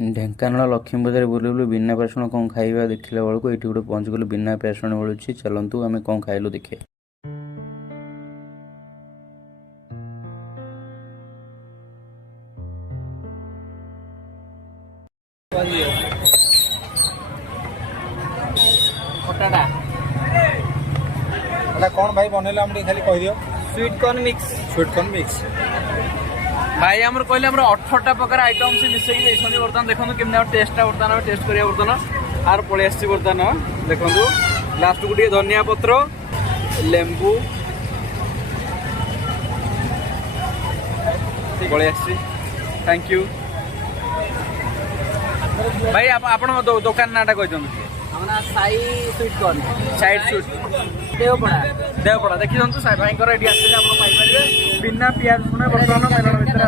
ଢେଙ୍କାନାଳ ଲକ୍ଷ୍ମୀ ବଜାର ବୁଲି ବୁଲି ବିନା ବେସନ କ'ଣ ଖାଇବା ଦେଖିଲା ବେଳକୁ ଏଇଠି ଗୋଟେ ପହଞ୍ଚିଗଲୁ ବିନା ବେସନ ମିଳୁଛି। ଚାଲନ୍ତୁ ଆମେ କ'ଣ ଖାଇଲୁ ଦେଖେ। ଖଟାଟା এটা কোন ভাই বনাইলে আমি খালি কই দিও। Sweet corn mix. Sweet corn mix ভাই আমার কইলে আমরা 18টা প্রকার আইটম সে মিশাই দেইছনি। বর্তমান দেখুন কেমনে টেস্টটা বর্তমান আমি টেস্ট করিয়া বর্তমান আর পড়ে আসছি। বর্তমান দেখুন লাস্ট গু টিকে ধনিয়া পত্র লেম্বু পড়ে আসছি। থ্যাংক ইউ ভাই। আপন দোকান নাটা কইছন? আমরা সাই সুইট কর্ন সাইড সুইট দেওপড়া দেখি দিন্তু সাই ভাইଙ୍କର এটি আসলে ଆପଣ ପାଇପାରିବେ ବିନା ପିଆଜ ରସୁଣ। ବର୍ତ୍ତମାନ ମେଲଣ ଭିତରେ